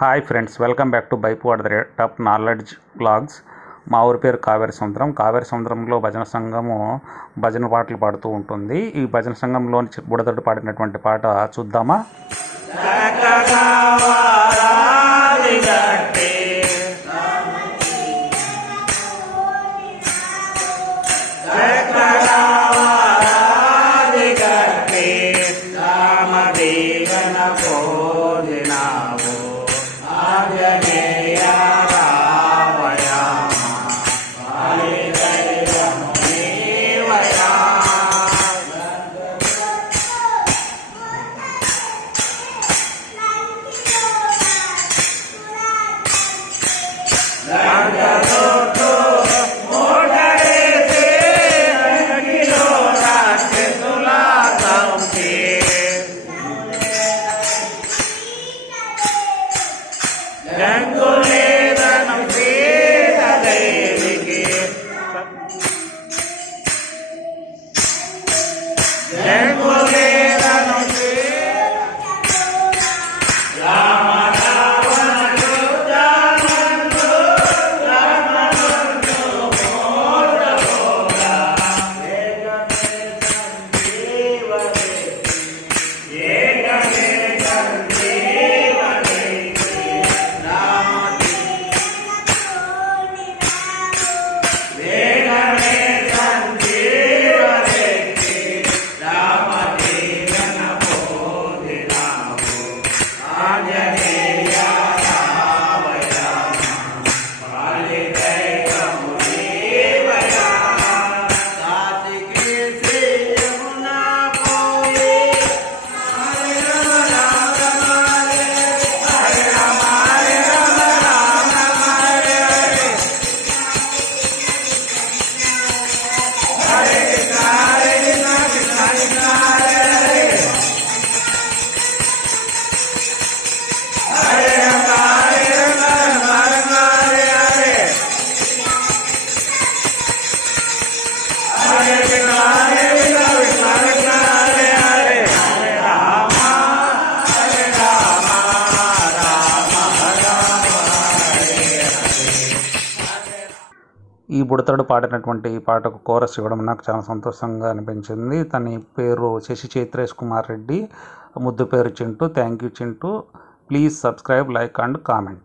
Hi friends, welcome back to బైపు at the rate of knowledge blogs. మా ఊరి పేరు కావేరి సముద్రంలో భజన సంఘము భజన పాటలు పాడుతూ ఉంటుంది. ఈ భజన సంఘంలోని బుడదొడ్డు పాడినటువంటి పాట చూద్దామా. ఈ బుడతడు పాడినటువంటి పాటకు కోరస్ ఇవ్వడం నాకు చాలా సంతోషంగా అనిపించింది. తన పేరు శశి చైత్రేష్ కుమార్ రెడ్డి, ముద్దు పేరు Chintu. Thank you Chintu. Please subscribe, like and comment.